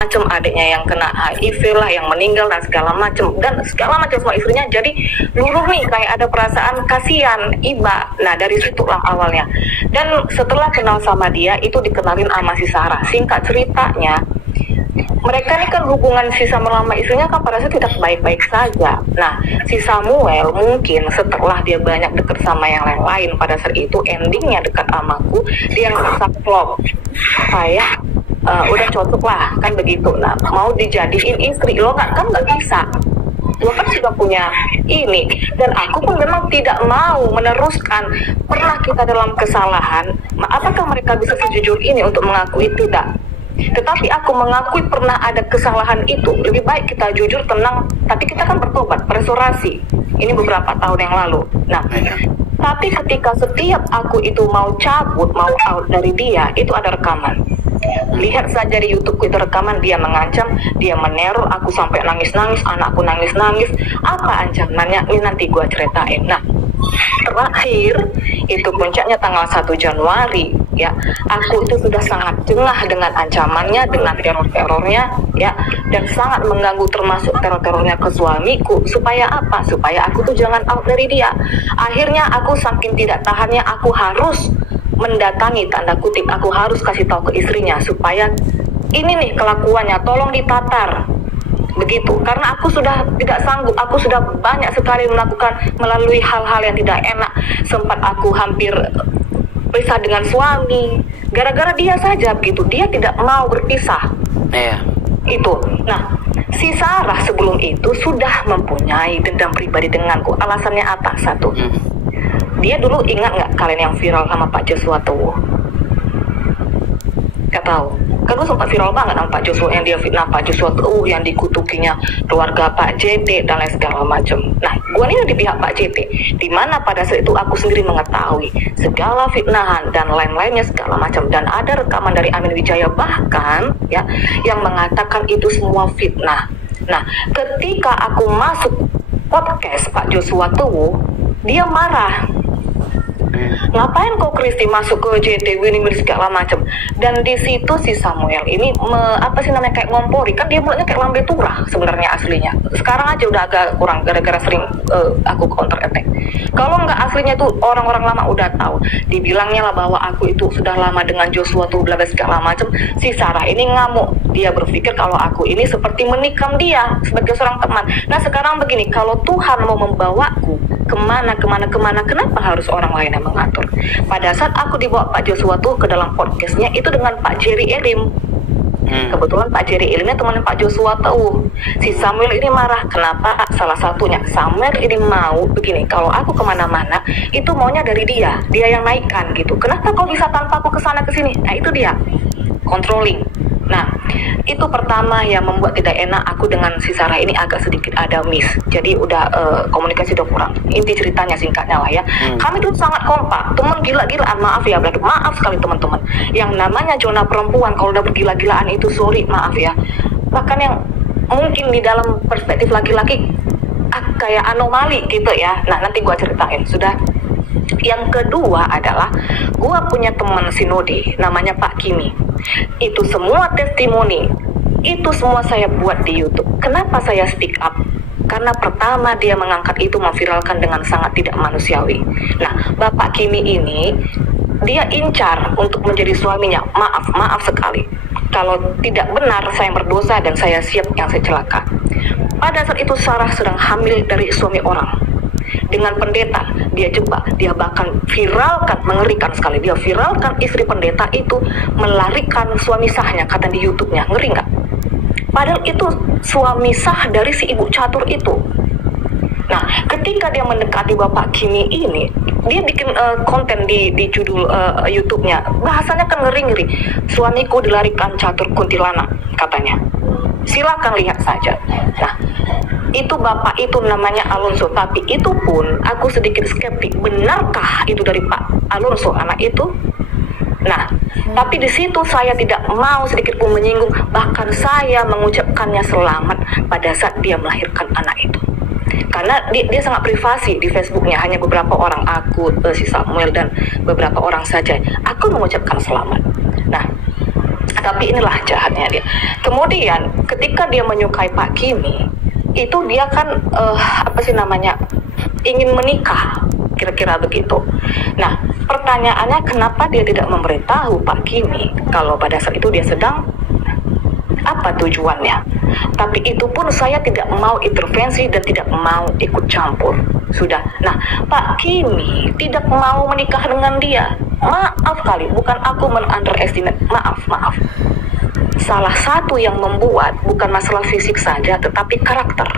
macam, adiknya yang kena HIV lah, yang meninggal dan segala macam sama istrinya. Jadi luluh nih, kayak ada perasaan kasihan, iba. Nah dari situlah awalnya. Dan setelah kenal sama dia, itu dikenalin sama si Sarah. Singkat ceritanya, mereka ini kan hubungan si Samuel sama istrinya kan pada saat tidak baik-baik saja. Nah si Samuel mungkin setelah dia banyak dekat sama yang lain-lain, pada saat itu endingnya dekat amaku, dia ngerasa flop, kayak udah cocok lah kan begitu. Nah mau dijadiin istri lo kan nggak bisa, lo kan sudah punya ini. Dan aku pun memang tidak mau meneruskan. Pernah kita dalam kesalahan, apakah mereka bisa sejujur ini untuk mengakui? Tidak. Tetapi aku mengakui pernah ada kesalahan itu. Lebih baik kita jujur, tenang. Tapi kita kan bertobat, restorasi. Ini beberapa tahun yang lalu. Nah, tapi ketika setiap aku itu mau cabut, mau out dari dia, itu ada rekaman. Lihat saja di YouTube itu rekaman, dia mengancam, dia meneror aku sampai nangis-nangis, anakku nangis-nangis. Apa ancamannya? Ini nanti gua ceritain. Nah, terakhir itu puncaknya tanggal 1 Januari ya, aku itu sudah sangat jengah dengan ancamannya, dengan teror-terornya ya, dan sangat mengganggu, termasuk teror-terornya ke suamiku. Supaya apa? Supaya aku tuh jangan out dari dia. Akhirnya aku saking tidak tahannya, aku harus mendatangi, tanda kutip, aku harus kasih tahu ke istrinya supaya ini nih kelakuannya tolong ditatar. Begitu, karena aku sudah tidak sanggup, aku sudah banyak sekali melalui hal-hal yang tidak enak. Sempat aku hampir pisah dengan suami gara-gara dia saja begitu, dia tidak mau berpisah. Itu. Nah, si Sarah sebelum itu sudah mempunyai dendam pribadi denganku. Alasannya apa? Satu, dia dulu, ingat nggak kalian yang viral sama Pak Joshua Tuh? Gak tahu. Kan lu sempat viral banget sama Pak Joshua, yang dia fitnah Pak Joshua Tuh, yang dikutukinya keluarga Pak JT dan lain segala macam. Nah, gua ini di pihak Pak JT, dimana pada saat itu aku sendiri mengetahui segala fitnahan dan lain-lainnya segala macam, dan ada rekaman dari Amin Wijaya bahkan ya yang mengatakan itu semua fitnah. Nah, ketika aku masuk podcast Pak Joshua Tuh, dia marah. Ngapain kok Kristi masuk ke JT Winning segala macam? Dan di situ si Samuel ini kayak ngompori, kan dia mulutnya kayak lambe turah sebenarnya aslinya. Sekarang aja udah agak kurang gara-gara sering aku counter attack. Kalau nggak aslinya tuh orang-orang lama udah tahu. Dibilangnya lah bahwa aku itu sudah lama dengan Joshua Tuh, bla bla segala macam. Si Sarah ini ngamuk. Dia berpikir kalau aku ini seperti menikam dia sebagai seorang teman. Nah sekarang begini, kalau Tuhan mau membawaku kemana, kenapa harus orang lain yang mengatur? Pada saat aku dibawa Pak Joshua Tuh ke dalam podcastnya itu dengan Pak Jerry Elim. Kebetulan Pak Jerry Elimnya teman Pak Joshua Tuh. Si Samuel ini marah. Kenapa? Salah satunya Samuel ini mau begini, kalau aku kemana-mana itu maunya dari dia yang naikkan gitu. Kenapa kau bisa tanpa aku kesana kesini? Nah itu dia controlling. Nah, itu pertama yang membuat tidak enak aku dengan si Sarah ini, agak sedikit ada miss. Jadi udah komunikasi udah kurang. Inti ceritanya singkatnya lah ya. Kami dulu sangat kompak, teman gila-gilaan, maaf ya, maaf sekali teman-teman. Yang namanya zona perempuan kalau udah bergila-gilaan itu sorry, maaf ya. Bahkan yang mungkin di dalam perspektif laki-laki kayak anomali gitu ya. Nah, nanti gua ceritain. Sudah. Yang kedua adalah gua punya teman sinode namanya Pak Kimi. Itu semua testimoni, itu semua saya buat di YouTube. Kenapa saya speak up? Karena pertama dia mengangkat itu, memviralkan dengan sangat tidak manusiawi. Nah, Bapak Kimi ini dia incar untuk menjadi suaminya. Maaf sekali. Kalau tidak benar saya berdosa dan saya siap yang saya celaka. Pada saat itu Sarah sedang hamil dari suami orang. Dengan pendeta, dia jebak, dia bahkan viralkan, mengerikan sekali, dia viralkan istri pendeta itu melarikan suami sahnya, kata di YouTube-nya. Ngeri nggak? Padahal itu suami sah dari si ibu catur itu. Nah, ketika dia mendekati Bapak Kimi ini, dia bikin konten di judul YouTube-nya, bahasanya kan ngeri-ngeri. Suamiku dilarikan catur kuntilanak, katanya. Silakan lihat saja. Nah, itu bapak itu namanya Alonso, tapi itu pun aku sedikit skeptik, benarkah itu dari Pak Alonso anak itu? Nah, tapi di situ saya tidak mau sedikit pun menyinggung, bahkan saya mengucapkannya selamat pada saat dia melahirkan anak itu. Karena dia sangat privasi di Facebooknya, hanya beberapa orang, aku, si Samuel dan beberapa orang saja. Aku mengucapkan selamat. Nah, Tapi inilah jahatnya dia. Kemudian ketika dia menyukai Pak Kimi, itu dia kan ingin menikah, kira-kira begitu. Nah, pertanyaannya kenapa dia tidak memberitahu Pak Kimi kalau pada saat itu dia sedang apa tujuannya. Tapi itu pun saya tidak mau intervensi dan tidak mau ikut campur. Sudah. Nah, Pak Kimi tidak mau menikah dengan dia. Maaf kali, bukan aku men-underestimate. Maaf. Salah satu yang membuat bukan masalah fisik saja, tetapi karakter.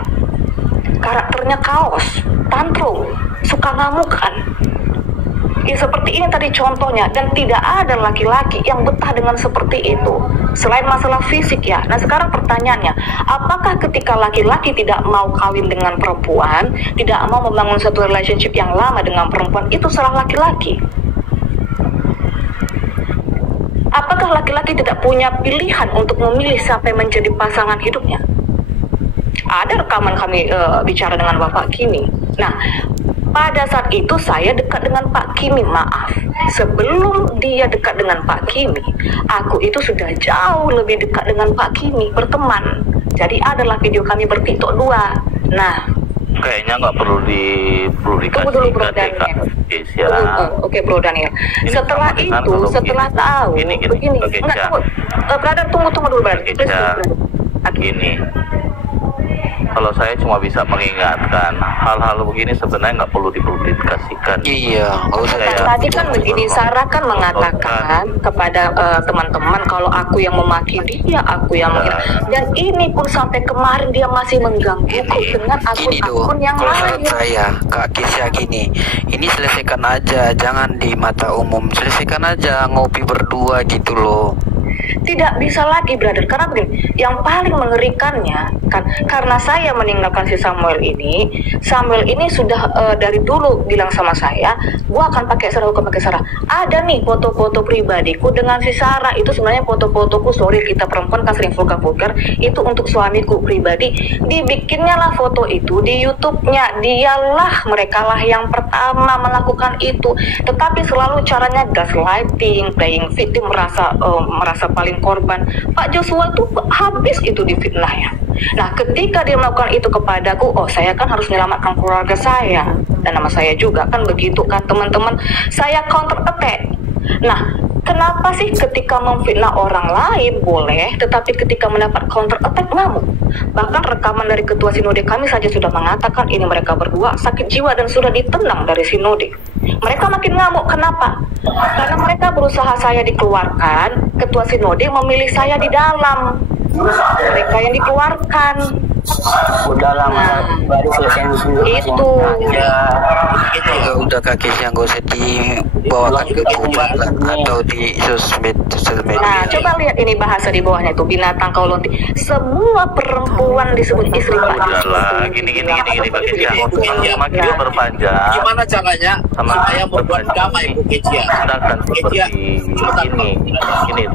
Karakternya kaos, tantrum, suka ngamukan. Ya seperti ini tadi contohnya, dan tidak ada laki-laki yang betah dengan seperti itu. Selain masalah fisik ya. Nah sekarang pertanyaannya, apakah ketika laki-laki tidak mau kawin dengan perempuan, tidak mau membangun satu relationship yang lama dengan perempuan, itu salah laki-laki? Apakah laki-laki tidak punya pilihan untuk memilih siapa yang menjadi pasangan hidupnya? Ada rekaman kami bicara dengan Bapak Kimi. Nah, pada saat itu saya dekat dengan Pak Kimi, maaf. Sebelum dia dekat dengan Pak Kimi, aku itu sudah jauh lebih dekat dengan Pak Kimi, berteman. Jadi adalah video kami bertitok dua. Nah, kayaknya nggak perlu dikasih dulu, Bro Daniel. Ya. Oke, Bro Daniel. Setelah itu, setelah tahu, begini. Enggak, brother, tunggu dulu, brother. Gini. Kalau saya cuma bisa mengingatkan hal-hal begini sebenarnya nggak perlu dipublikasikan. Iya. Tadi kan begini, Sarah kan mengatakan kepada teman-teman kalau aku yang memaki dia, aku yang menghina. Dan ini pun sampai kemarin dia masih menggangguku dengan akun-akun yang lain. Kalau saya, Kak Kisya gini, ini selesaikan aja, jangan di mata umum, selesaikan aja ngopi berdua gitu loh. Tidak bisa lagi, brother, karena begini, yang paling mengerikannya kan karena saya meninggalkan si Samuel ini sudah dari dulu bilang sama saya, gua akan pakai Sarah. Ada nih foto-foto pribadiku dengan si Sarah, itu sebenarnya foto-fotoku, sorry kita perempuan kan sering vulgar, itu untuk suamiku pribadi. Dibikinnya lah foto itu di YouTube-nya, mereka lah yang pertama melakukan itu, tetapi selalu caranya gaslighting, playing victim, merasa paling korban. Pak Joshua tuh habis itu difitnahnya. Nah, ketika dia melakukan itu kepadaku, saya kan harus menyelamatkan keluarga saya dan nama saya juga, kan begitu kan teman-teman. Saya counter attack. Nah, kenapa sih ketika memfitnah orang lain boleh, tetapi ketika mendapat counter attack ngamuk? Bahkan rekaman dari ketua sinode kami saja sudah mengatakan ini mereka berdua sakit jiwa dan sudah ditendang dari sinode. Mereka makin ngamuk, kenapa? Karena mereka berusaha saya dikeluarkan, ketua sinode memilih saya di dalam. Mereka yang dikeluarkan. Baru selesai itu. Udah Kak Kisya nggak usah dibawakan ke kubat atau di sosial media. Nah, coba lihat ini bahasa di bawahnya itu, binatang kau lonti. Semua perempuan disebut istri Pak. Udahlah, gini Pak Kisya. Makin dia berpanjang. Gimana caranya supaya membuat damai Bu Kisya? Akan seperti ini.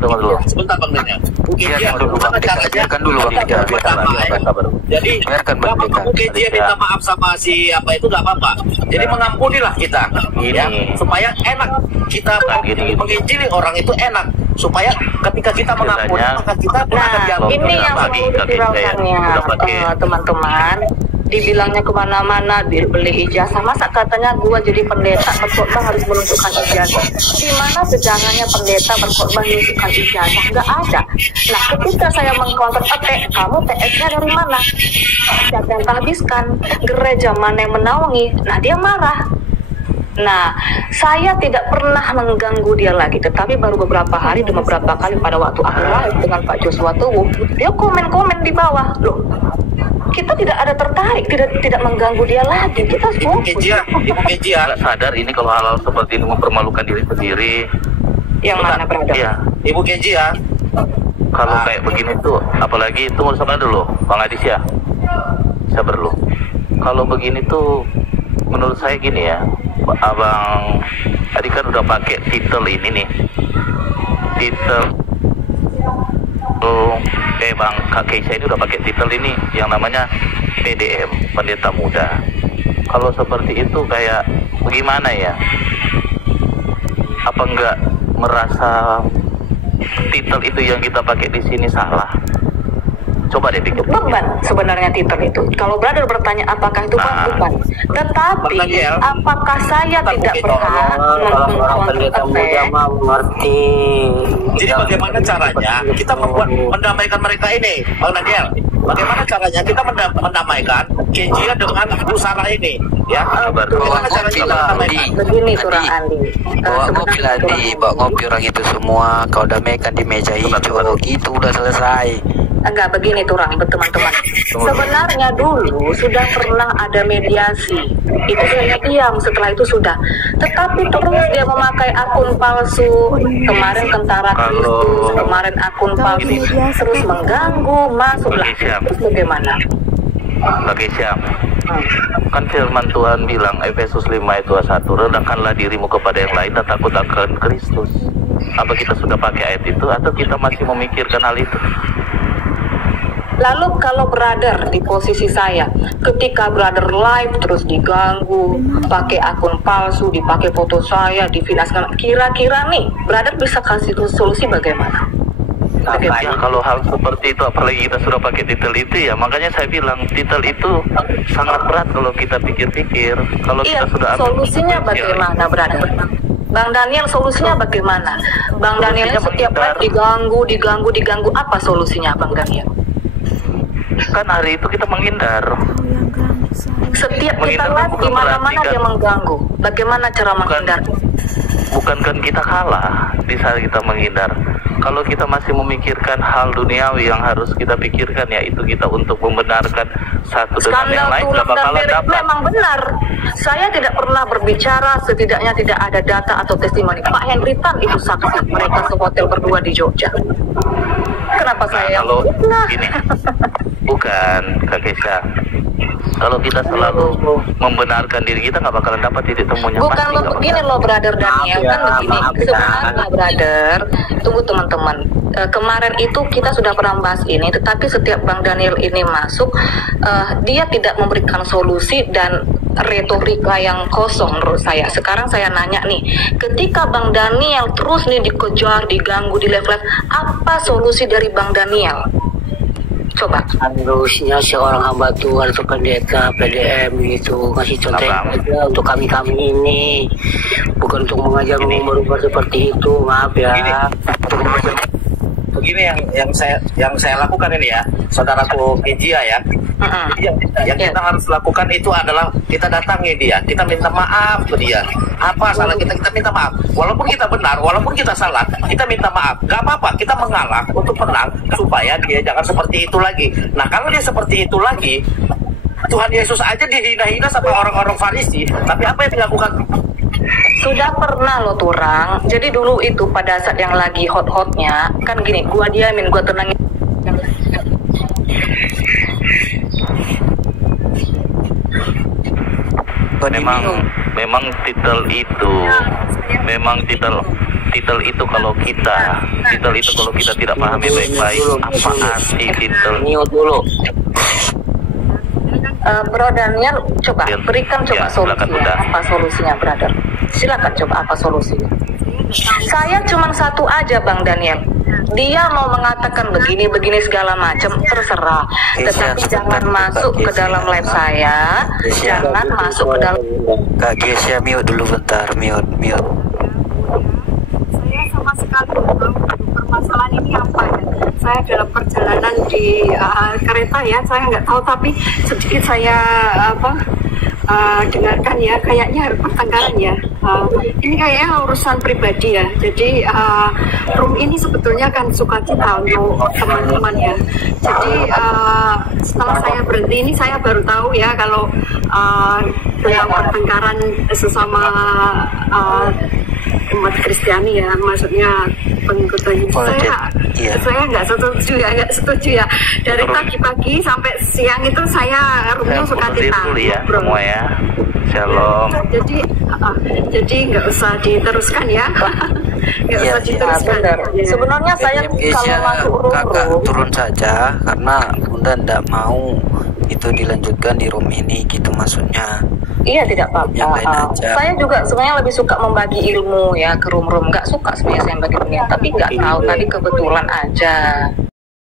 Tunggu dulu. Sebentar Bang Daniel. Bu Kisya, Gimana caranya biarkan dulu Bang Kisya, biarkan Sabar. Jadi biarkan Bapak merdeka. Bu Kisya minta maaf sama si apa itu nggak apa-apa. Jadi mengampunilah kita, ya, supaya enak kita menginjili orang itu enak. Supaya ketika kita mengampuni maka kita akan diampuni. Ini yang mau diviralkannya teman-teman. Dibilangnya kemana-mana beli ijazah, masa katanya gua jadi pendeta berkhotbah harus menunjukkan ijazah? Di mana sejangannya pendeta berkhotbah menunjukkan ijazah? Nggak ada. Nah, ketika saya mengcounter attack, kamu PS-nya dari mana? Siapa yang kehabiskan? Gereja mana yang menaungi? Nah, dia marah. Nah, saya tidak pernah mengganggu dia lagi, tetapi baru beberapa hari dan beberapa kali pada waktu aku live dengan Pak Joshua Tuwuh, dia komen-komen di bawah. Loh, kita tidak ada tertarik, tidak mengganggu dia lagi. Kita semua Ibu Keji nggak sadar ini kalau hal-hal seperti ini mempermalukan diri sendiri. yang mana, brother? Iya. Ibu Keji ya. Kalau kayak begini tuh, apalagi itu mau sabar dulu, Bang Adis ya. Sabar dulu. Kalau begini tuh, menurut saya gini ya, Abang tadi kan udah pakai titel ini nih, titel Bang Kak Keisha ini udah pakai titel ini yang namanya PDM, Pendeta Muda. Kalau seperti itu kayak bagaimana ya? Apa enggak merasa titel itu yang kita pakai di sini salah? Coba deh pikir. Beban sebenarnya titel itu. Kalau brother bertanya apakah itu beban, tetapi apakah saya tidak berhak mengerti? Jadi bagaimana caranya kita mendamaikan mereka ini, Bang Daniel? Bagaimana caranya kita mendamaikan Kezia dengan Busara ini? Ya, bagaimana caranya kita mendamaikan? Begini Surah Andi. Bawa ngopi lagi, bawa ngopi orang itu semua. Kau damaikan di meja hijau, gitu udah selesai. Enggak begini Turang, teman-teman. Sebenarnya dulu sudah pernah ada mediasi. Itu hanya diam, setelah itu sudah. Tetapi terus dia memakai akun palsu. Kemarin tentara Kristus, kemarin akun palsu, terus mengganggu, masuklah. Terus bagaimana? Bagi Syam, kan firman Tuhan bilang Efesus 5 ayat 21, rendahkanlah dirimu kepada yang lain dan takut akan Kristus. Apa kita sudah pakai ayat itu atau kita masih memikirkan hal itu? Lalu kalau brother di posisi saya, ketika brother live terus diganggu, pakai akun palsu, dipakai foto saya, difinaskan, kira-kira nih, brother bisa kasih solusi bagaimana? Ya, kalau hal seperti itu, apalagi kita sudah pakai titel itu ya, makanya saya bilang titel itu sangat berat kalau kita pikir-pikir. Kalau kita sudah solusinya bagaimana, brother? Bang Daniel, solusinya bagaimana? Bang Danielnya setiap live diganggu, apa solusinya, Bang Daniel? Kan hari itu kita menghindar. Setiap kita live di mana-mana dia mengganggu. Bagaimana cara menghindar? Bukan kan kita kalah di saat kita menghindar. Kalau kita masih memikirkan hal duniawi yang harus kita pikirkan, yaitu kita untuk membenarkan satu dengan yang lain, tidak bakalan dapat. Memang benar. Saya tidak pernah berbicara, setidaknya tidak ada data atau testimoni. Pak Henry Tan itu saksi, mereka sehotel berdua di Jogja. Kenapa saya kalau gini, bukan Kak Kesha. Kalau kita selalu membenarkan diri kita, nggak bakalan dapat titik temunya. Bukan lo begini loh, brother Daniel, kan begini. Sebenarnya brother, tunggu teman-teman. Kemarin itu kita sudah pernah bahas ini, tetapi setiap Bang Daniel ini masuk, dia tidak memberikan solusi dan retorika yang kosong menurut saya. Sekarang saya nanya nih, ketika Bang Daniel terus nih dikejar, diganggu di level, apa solusi dari Bang Daniel? Coba. Harusnya seorang hamba Tuhan atau pendeta PDM itu kasih contoh aja untuk kami ini, bukan untuk mengajar merubah seperti itu. Maaf ya. Begini yang saya lakukan ini ya, saudaraku Kezia ya. Yang kita harus lakukan itu adalah kita datangi dia, kita minta maaf ke dia. Apa salah kita minta maaf. Walaupun kita benar, walaupun kita salah, kita minta maaf. Gak apa-apa, kita mengalah untuk menang supaya dia jangan seperti itu lagi. Nah, kalau dia seperti itu lagi, Tuhan Yesus aja dihina-hina sama orang-orang Farisi. Tapi apa yang dilakukan? Sudah pernah lo Turang. Jadi dulu itu pada saat yang lagi hot-hotnya, kan gini, gua diamin, gua tenangin. Memang titel itu kalau kita tidak pahami baik-baik apa arti titel. Dulu. Bro Daniel, coba berikan solusinya. Apa solusinya, brother? Silakan coba apa solusinya. Saya cuma satu aja, Bang Daniel. Dia mau mengatakan begini segala macam, terserah. Tetapi jangan masuk ke dalam live saya. Jangan masuk ke dalam. Kak Kezia, mute dulu bentar, mute. Saya sama sekali belum tahu permasalahan ini apa ya. Saya dalam perjalanan di kereta ya, saya nggak tahu, tapi sedikit saya dengarkan ya, kayaknya pertengkaran ya. Ini kayaknya urusan pribadi ya. Jadi room ini sebetulnya kan sukacita untuk teman-teman ya. Jadi setelah saya berhenti ini saya baru tahu ya kalau dalam pertengkaran sesama umat Kristiani ya, maksudnya pengikut saya nggak setuju ya. Dari pagi sampai siang itu saya roomnya sukacita. Ya, semua ya. Shalom. Jadi nggak usah diteruskan ya. Nggak usah diteruskan. Sebenarnya saya kalau masuk kakak turun saja karena Bunda ndak mau itu dilanjutkan di room ini gitu maksudnya. Iya, tidak apa-apa. Saya juga sebenarnya lebih suka membagi ilmu ya ke room-room. Nggak suka sebenarnya saya bagi dunia, tapi nggak tahu tadi kebetulan aja.